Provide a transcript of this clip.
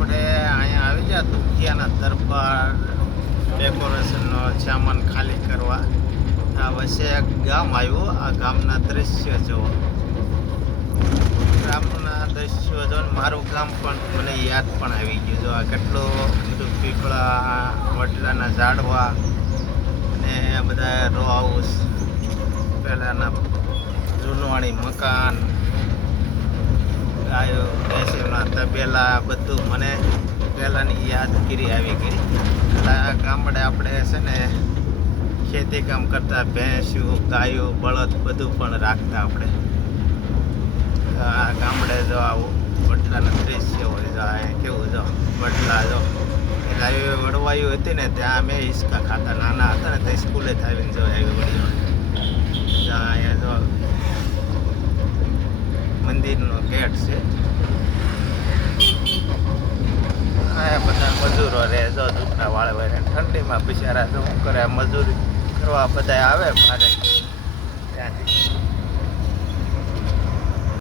આપણે અહીંયા આવી ગયા દુખિયાના દરબાર ડેકોરેશનનો સામાન ખાલી કરવા. આ વચ્ચે એક ગામ આવ્યું. આ ગામના દ્રશ્ય જુઓ. ગામના દ્રશ્યો જો ને મારું ગામ પણ મને યાદ પણ આવી ગયું. જો આ કેટલું બધું પીપળા વડલાના ઝાડવા ને બધા રો હાઉસ પહેલાંના જૂનવાણી મકાન, ગાયો ભેંસોના તબેલા, બધું મને પહેલાંની યાદગીરી આવી ગઈ. પેલા ગામડે આપણે છે ને ખેતી કામ કરતા, ભેંસ્યું ગાયો બળદ બધું પણ રાખતા આપણે. આ ગામડે જો આવું વડલાના દ્રશ્ય હોય. જો આ કેવું જો વડલા જો ગાયો વડવાયું હતી ને ત્યાં અમે હિંચકા ખાતા. નાના હતા ને ત્યાં સ્કૂલે આવીને જો આવી વળી. અહીંયા જો મંદિરનો ગેટ છે. આ બધા મજૂરો રહે જો દુખના વાળે ઠંડીમાં બિચારા શું કરે, મજૂરી કરવા બધા આવે મારે.